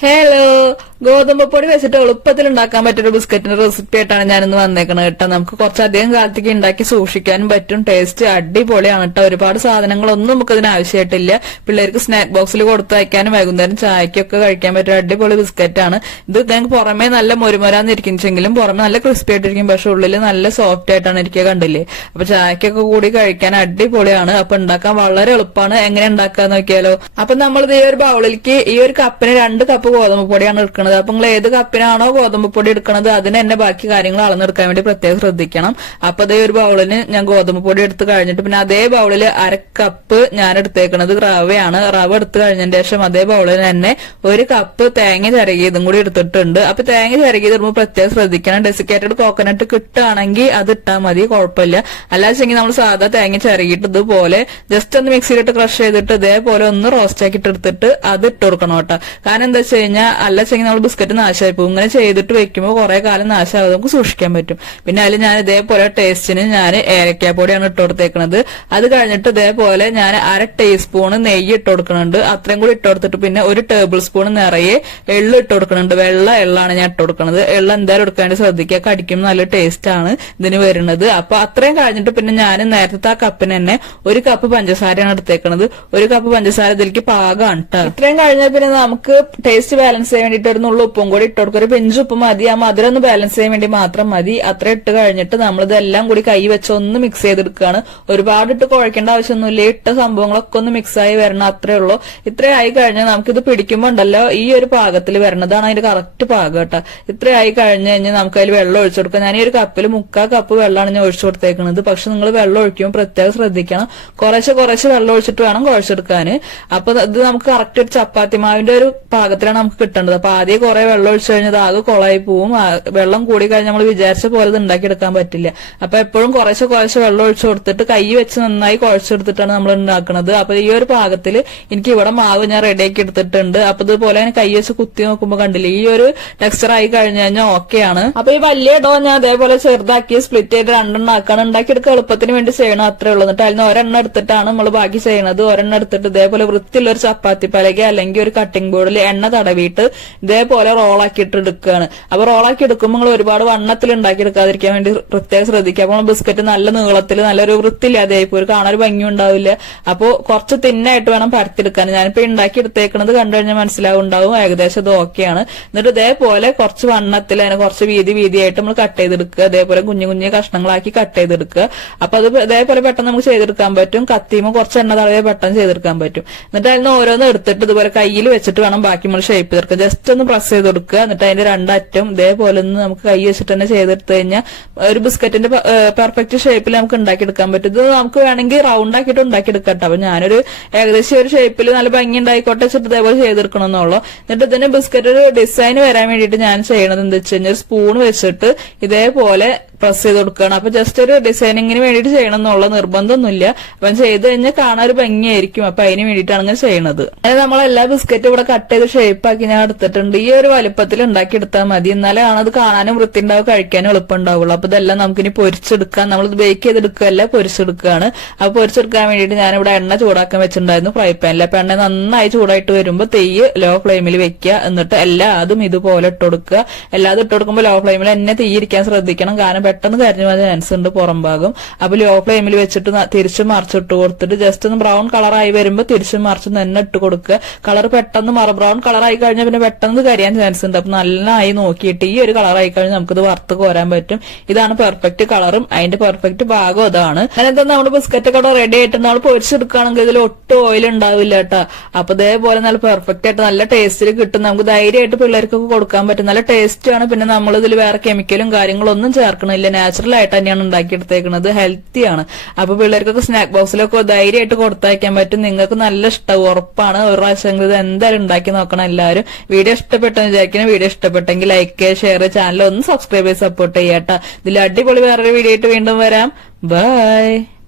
Hello. ഗോതമ്പ് പൊടി വെച്ചിട്ട് എളുപ്പത്തിൽ ഉണ്ടാക്കാൻ പറ്റുന്ന ബിസ്ക്കറ്റിന്റെ റെസിപ്പി ആയിട്ടാണ് ഞാനിന്ന് വന്നേക്കണത് കേട്ടോ. നമുക്ക് കുറച്ചധികം കാലത്തേക്ക് ഉണ്ടാക്കി സൂക്ഷിക്കാനും പറ്റും. ടേസ്റ്റ് അടിപൊളിയാണ് കേട്ടോ. ഒരുപാട് സാധനങ്ങളൊന്നും നമുക്ക് ഇതിന് ആവശ്യമായിട്ടില്ല. പിള്ളേർക്ക് സ്നാക്ക് ബോക്സിൽ കൊടുത്ത് അയക്കാനും വൈകുന്നേരം ചായക്കൊക്കെ കഴിക്കാൻ പറ്റും അടിപൊളി ബിസ്ക്കറ്റാണ്. ഇത് ഞങ്ങൾക്ക് പുറമേ നല്ല മൊരുമൊരാന്നിരിക്കുന്നെങ്കിലും പുറമെ നല്ല ക്രിസ്പി ആയിട്ടിരിക്കും. പക്ഷെ ഉള്ളിൽ നല്ല സോഫ്റ്റ് ആയിട്ടാണ് ഇരിക്കുക കണ്ടില്ലേ? അപ്പൊ ചായക്കൊക്കെ കൂടി കഴിക്കാൻ അടിപൊളിയാണ്. അപ്പൊ ഉണ്ടാക്കാൻ വളരെ എളുപ്പമാണ്. എങ്ങനെ ഉണ്ടാക്കാന്ന് നോക്കിയാലോ? അപ്പൊ നമ്മൾ ഈ ഒരു ബൗളിലേക്ക് ഈ ഒരു കപ്പിന് രണ്ട് കപ്പ് ഗോതമ്പ് പൊടിയാണ് എടുക്കുന്നത് അപ്പൊ നിങ്ങൾ ഏത് കപ്പിനാണോ ഗോതമ്പ് പൊടി എടുക്കുന്നത് അതിന് തന്നെ ബാക്കി കാര്യങ്ങൾ അളന്നെടുക്കാൻ വേണ്ടി പ്രത്യേകം ശ്രദ്ധിക്കണം. അപ്പൊ അതേ ഒരു ബൗളിന് ഞാൻ ഗോതമ്പ് പൊടി എടുത്ത് കഴിഞ്ഞിട്ട് പിന്നെ അതേ ബൗളിൽ അര കപ്പ് ഞാൻ എടുത്തേക്കുന്നത് റവയാണ്. റവ എടുത്ത് കഴിഞ്ഞതിന് ശേഷം അതേ ബൗളിൽ തന്നെ ഒരു കപ്പ് തേങ്ങ ചിരകിയതും കൂടി എടുത്തിട്ടുണ്ട്. അപ്പൊ തേങ്ങ ചിരകിയത് ഇടുമ്പോൾ പ്രത്യേകം ശ്രദ്ധിക്കണം. ഡെസിക്കേറ്റഡ് കോക്കനട്ട് കിട്ടുകയാണെങ്കിൽ അത് ഇട്ടാൽ മതി കുഴപ്പമില്ല. അല്ലാച്ചെങ്കിൽ നമ്മൾ സാധാ തേങ്ങ ചിരകിയിട്ട് ഇതുപോലെ ജസ്റ്റ് ഒന്ന് മിക്സിയിലിട്ട് ക്രഷ് ചെയ്തിട്ട് ഇതേപോലെ ഒന്ന് റോസ്റ്റ് ആക്കിയിട്ട് എടുത്തിട്ട് അത് ഇട്ട് കൊടുക്കണം കേട്ടോ. കാരണം എന്താ വെച്ച് കഴിഞ്ഞാൽ അല്ലാച്ചെങ്കിൽ നമ്മൾ ബിസ്ക്കറ്റ് നാശമായി പോകും. ഇങ്ങനെ ചെയ്തിട്ട് വെക്കുമ്പോൾ കുറെ കാലം നാശമാകാതെ നമുക്ക് സൂക്ഷിക്കാൻ പറ്റും. പിന്നെ അതിൽ ഞാൻ ഇതേപോലെ ടേസ്റ്റിന് ഞാൻ ഏലക്കാപ്പൊടിയാണ് ഇട്ട് കൊടുത്തേക്കുന്നത് അത് കഴിഞ്ഞിട്ട് ഇതേപോലെ ഞാൻ അര ടീസ്പൂൺ നെയ്യ് ഇട്ട് കൊടുക്കുന്നുണ്ട് അത്രയും കൂടി ഇട്ട് കൊടുത്തിട്ട് പിന്നെ ഒരു ടേബിൾ സ്പൂൺ നിറയെ എള്ള് ഇട്ട് കൊടുക്കുന്നുണ്ട് വെള്ള എള്ളാണ് ഞാൻ ഇട്ട് കൊടുക്കുന്നത് എള്ള എന്തായാലും എടുക്കാൻ വേണ്ടി ശ്രദ്ധിക്കുക കടിക്കുമ്പോൾ നല്ല ടേസ്റ്റ് ആണ് ഇതിന് വരുന്നത്. അപ്പൊ അത്രയും കഴിഞ്ഞിട്ട് പിന്നെ ഞാൻ നേരത്തെ ആ കപ്പിന് തന്നെ ഒരു കപ്പ് പഞ്ചസാരയാണ് എടുത്തേക്കുന്നത് ഒരു കപ്പ് പഞ്ചസാര ഇതിലേക്ക് പാകമാണ് ഇത്രയും കഴിഞ്ഞാൽ പിന്നെ നമുക്ക് ടേസ്റ്റ് ബാലൻസ് ചെയ്യാൻ വേണ്ടിയിട്ട് ഒരു നുള്ള ഉപ്പും കൂടി ഇട്ട് ഒരു പിഞ്ച് ഉപ്പ് മതി. ആ മധുരം ഒന്ന് ബാലൻസ് ചെയ്യാൻ വേണ്ടി മാത്രം മതി. അത്ര ഇട്ട് കഴിഞ്ഞിട്ട് നമ്മൾ ഇതെല്ലാം കൂടി കൈ വെച്ച് ഒന്ന് മിക്സ് ചെയ്തെടുക്കുകയാണ് ഒരുപാട് ഇട്ട് കുഴക്കേണ്ട ആവശ്യമൊന്നുമില്ല. ഇട്ട സംഭവങ്ങളൊക്കെ ഒന്ന് മിക്സ് ആയി വരണം അത്രേ ഉള്ളൂ. ഇത്രയായി കഴിഞ്ഞാൽ നമുക്കിത് പിടിക്കുമ്പോൾ ഉണ്ടല്ലോ ഈ ഒരു പാകത്തിൽ വരണതാണ് അതിന്റെ കറക്റ്റ് പാകം കേട്ടോ. ഇത്രയായി കഴിഞ്ഞ് കഴിഞ്ഞാൽ നമുക്ക് അതിൽ വെള്ളം ഒഴിച്ചു കൊടുക്കാം. ഞാൻ ഈ ഒരു കപ്പിൽ മുക്കാൽ കപ്പ് വെള്ളമാണ് ഞാൻ ഒഴിച്ചു കൊടുത്തേക്കുന്നത് പക്ഷെ നിങ്ങൾ വെള്ളം ഒഴിക്കുമ്പോൾ പ്രത്യേകം ശ്രദ്ധിക്കണം. കുറേശ്ശെ കുറേശ്ശെ വെള്ളം ഒഴിച്ചിട്ട് വേണം കുഴച്ചെടുക്കാൻ. അപ്പൊ ഇത് നമുക്ക് കറക്റ്റ് ഒരു ചപ്പാത്തി മാവിന്റെ ഒരു പാകത്തിലാണ് നമുക്ക് കിട്ടേണ്ടത്. അപ്പൊ ആദ്യം കുറെ വെള്ളം ഒഴിച്ചു കഴിഞ്ഞാൽ ആകെ കുളമായി പോവും. വെള്ളം കൂടി കഴിഞ്ഞാൽ നമ്മൾ വിചാരിച്ച പോലെ ഇത് ഉണ്ടാക്കിയെടുക്കാൻ പറ്റില്ല. അപ്പൊ എപ്പോഴും കുറേശ്ശെ കുറേശ്ശെ വെള്ളം ഒഴിച്ചു കൊടുത്തിട്ട് കൈ വെച്ച് നന്നായി കുഴച്ചെടുത്തിട്ടാണ് നമ്മൾ ഉണ്ടാക്കുന്നത് അപ്പൊ ഈ ഒരു പാകത്തിൽ എനിക്ക് ഇവിടെ മാവ് ഞാൻ റെഡിയാക്കി എടുത്തിട്ടുണ്ട്. അപ്പൊ ഇതുപോലെ കൈ വെച്ച് കുത്തി നോക്കുമ്പോൾ കണ്ടില്ലേ ഈ ഒരു ടെക്സ്ചർ ആയി കഴിഞ്ഞു കഴിഞ്ഞാൽ ഓക്കെയാണ് അപ്പൊ ഈ വലിയ ഡോ ഞാൻ അതേപോലെ ചെറുതാക്കി സ്പ്ലിറ്റ് ചെയ്ത് രണ്ടെണ്ണം ആക്കണം. ഉണ്ടാക്കിയെടുക്കുക എളുപ്പത്തിന് വേണ്ടി ചെയ്യണം അത്രേ ഉള്ളൂ. എന്നിട്ട് അതിന് ഒരെണ്ണം എടുത്തിട്ടാണ് നമ്മൾ ബാക്കി ചെയ്യണത്. ഒരെണ്ണം എടുത്തിട്ട് ഇതേപോലെ വൃത്തിയുള്ള ഒരു ചപ്പാത്തി പലക അല്ലെങ്കിൽ ഒരു കട്ടിംഗ് ബോർഡിൽ എണ്ണ തടവിയിട്ട് ഇതേപോലെ റോളാക്കിയിട്ട് എടുക്കുകയാണ് അപ്പൊ റോളാക്കി എടുക്കുമ്പോൾ നിങ്ങൾ ഒരുപാട് വണ്ണത്തിൽ ഉണ്ടാക്കി എടുക്കാതിരിക്കാൻ വേണ്ടി പ്രത്യേകം ശ്രദ്ധിക്കുക. അപ്പോൾ ബിസ്ക്കറ്റ് നല്ല നീളത്തിൽ നല്ലൊരു വൃത്തിയില്ലാതെ ആയിപ്പോ ഒരു കാണാൻ ഭംഗി ഉണ്ടാവില്ല. അപ്പോൾ കുറച്ച് തിന്നായിട്ട് വേണം പരത്തിയെടുക്കാൻ. ഞാനിപ്പോ ഉണ്ടാക്കി എടുത്തേക്കുന്നത് കണ്ടു കഴിഞ്ഞാൽ മനസ്സിലാവുണ്ടാവും. ഏകദേശം ഇത് ഓക്കെയാണ്. എന്നിട്ട് ഇതേപോലെ കുറച്ച് വണ്ണത്തിൽ അതിനെ കുറച്ച് വീതി വീതിയായിട്ട് നമ്മൾ കട്ട് ചെയ്തെടുക്കുക. അതേപോലെ കുഞ്ഞു കുഞ്ഞു കഷ്ണങ്ങളാക്കി കട്ട് ചെയ്തെടുക്കുക. അപ്പൊ അത് ഇതേപോലെ പെട്ടെന്ന് നമുക്ക് ചെയ്തെടുക്കാൻ പറ്റും. കത്തിയുമ്പോൾ കുറച്ച് എണ്ണ തടവേ പെട്ടെന്ന് ചെയ്തെടുക്കാൻ പറ്റും. എന്നിട്ട് അതിൽ നിന്ന് ഓരോന്ന് എടുത്തിട്ട് ഇതുപോലെ കയ്യിൽ വെച്ചിട്ട് വേണം ബാക്കി നമ്മൾ ഷേപ്പ് ചെയ്തെടുക്കുക. ജസ്റ്റ് ഒന്ന് പ്രസ് ചെയ്ത് കൊടുക്കുക എന്നിട്ട് അതിന്റെ രണ്ടറ്റം ഇതേപോലെ ഒന്ന് നമുക്ക് കൈ വെച്ചിട്ട് തന്നെ ചെയ്തെടുത്ത് കഴിഞ്ഞാൽ ഒരു ബിസ്ക്കറ്റിന്റെ പെർഫെക്റ്റ് ഷേപ്പിൽ നമുക്ക് ഉണ്ടാക്കിയെടുക്കാൻ പറ്റും. ഇത് നമുക്ക് വേണമെങ്കിൽ റൗണ്ട് ആക്കിയിട്ട് ഉണ്ടാക്കിയെടുക്കാം കേട്ടോ അപ്പൊ ഞാനൊരു ഏകദേശം ഒരു ഷേപ്പിൽ നല്ല ഭംഗി ഉണ്ടായിക്കോട്ടെ വെച്ചിട്ട് ഇതേപോലെ ചെയ്തെടുക്കണമെന്നുള്ളൂ. എന്നിട്ട് ഇതിന് ബിസ്ക്കറ്റ് ഒരു ഡിസൈൻ വരാൻ വേണ്ടിയിട്ട് ഞാൻ ചെയ്യണത് എന്താ വെച്ച് കഴിഞ്ഞാൽ സ്പൂൺ വെച്ചിട്ട് ഇതേപോലെ പ്രസ് ചെയ്ത് കൊടുക്കുകയാണ്. അപ്പൊ ജസ്റ്റ് ഒരു ഡിസൈനിങ്ങിന് വേണ്ടിട്ട് ചെയ്യണം എന്നുള്ള നിർബന്ധമൊന്നുമില്ല. അപ്പം ചെയ്ത് കഴിഞ്ഞാൽ കാണാൻ ഒരു ഭംഗിയായിരിക്കും. അപ്പൊ അതിന് വേണ്ടിയിട്ടാണ് അങ്ങനെ ചെയ്യണത്. അതായത് നമ്മൾ എല്ലാ ബിസ്ക്കറ്റും ഇവിടെ കട്ട് ചെയ്ത് ഷേപ്പ് ആക്കി ഞാൻ എടുത്തിട്ടുണ്ട്. ഈ ഒരു വലുപ്പത്തിൽ ഉണ്ടാക്കി എടുത്താൽ മതി. എന്നാലേ ആണത് കാണാനും വൃത്തി ഉണ്ടാവും കഴിക്കാനും എളുപ്പം ഉണ്ടാവുള്ളൂ അപ്പൊ ഇതെല്ലാം നമുക്കിനി പൊരിച്ചെടുക്കാം. നമ്മൾ ബേക്ക് ചെയ്തെടുക്കുകയല്ല പൊരിച്ചെടുക്കുകയാണ്. അപ്പൊ പൊരിച്ചെടുക്കാൻ വേണ്ടിയിട്ട് ഞാനിവിടെ എണ്ണ ചൂടാക്കാൻ വെച്ചിട്ടുണ്ടായിരുന്നു ഫ്രൈ പാനിൽ അപ്പൊ എണ്ണ നന്നായി ചൂടായിട്ട് വരുമ്പോൾ തെയ്യ് ലോ ഫ്ലെയിമിൽ വെക്കുക. എന്നിട്ട് എല്ലാ അതും ഇതുപോലെ ഇട്ട് കൊടുക്കുക. എല്ലാതും ഇട്ട് കൊടുക്കുമ്പോൾ ലോ ഫ്ലെയിമിൽ എന്നെ തീയിരിക്കാൻ ശ്രദ്ധിക്കണം. കാരണം പെട്ടെന്ന് കരിഞ്ഞു പോകാൻ ചാൻസ് ഉണ്ട് പുറം ഭാഗം. അപ്പൊ ലോ ഫ്ലെയിമിൽ വെച്ചിട്ട് തിരിച്ചു മറിച്ചിട്ട് കൊടുത്തിട്ട് ജസ്റ്റ് ഒന്ന് ബ്രൗൺ കളറായി വരുമ്പോൾ തിരിച്ചും മറിച്ചും തന്നെ ഇട്ട് കൊടുക്കുക. കളർ പെട്ടെന്ന് മറ ബ്രൗൺ കളറായി കഴിഞ്ഞാൽ പിന്നെ പെട്ടെന്ന് കരിയാൻ ചാൻസ് ഉണ്ട്. അപ്പൊ നല്ലതായി നോക്കിയിട്ട് ഈ ഒരു കളറായി കഴിഞ്ഞാൽ നമുക്കിത് വറുത്ത് കോരാൻ പറ്റും. ഇതാണ് പെർഫെക്റ്റ് കളറും അതിന്റെ പെർഫെക്റ്റ് ഭാഗം അതാണ്. അങ്ങനത്തെ നമ്മുടെ ബിസ്ക്കറ്റ് ഒക്കെ റെഡി ആയിട്ട് നമ്മൾ പൊരിച്ചെടുക്കുകയാണെങ്കിൽ ഇതിൽ ഒട്ടും ഓയിൽ ഉണ്ടാവില്ല കേട്ടോ. അപ്പൊ ഇതേപോലെ നല്ല പെർഫെക്റ്റ് ആയിട്ട് നല്ല ടേസ്റ്റിൽ കിട്ടും. നമുക്ക് ധൈര്യമായിട്ട് പിള്ളേർക്കൊക്കെ കൊടുക്കാൻ പറ്റും. നല്ല ടേസ്റ്റ് ആണ്. പിന്നെ നമ്മൾ ഇതിൽ വേറെ കെമിക്കലും കാര്യങ്ങളൊന്നും ചേർക്കണില്ല. നാച്ചുറൽ ആയിട്ട് തന്നെയാണ് ഉണ്ടാക്കിയെടുത്തേക്കുന്നത് ഹെൽത്തി ആണ്. അപ്പൊ പിള്ളേർക്കൊക്കെ സ്നാക്ക് ബോക്സിലൊക്കെ ധൈര്യമായിട്ട് കൊടുത്തയക്കാൻ പറ്റും. നിങ്ങൾക്ക് നല്ല ഇഷ്ടം ഉറപ്പാണ്. ഒരു പ്രാവശ്യം ഇത് എന്തായാലും ഉണ്ടാക്കി നോക്കണം എല്ലാവരും. വീഡിയോ ഇഷ്ടപ്പെട്ടെന്ന് വിചാരിക്കണം വീഡിയോ ഇഷ്ടപ്പെട്ടെങ്കിൽ ലൈക്ക് ഷെയർ ചാനൽ ഒന്ന് സബ്സ്ക്രൈബ് ചെയ്ത് സപ്പോർട്ട് ചെയ്യാട്ടോ ഇതിൽ അടിപൊളി വേറൊരു വീഡിയോ ആയിട്ട് വീണ്ടും വരാം. ബൈ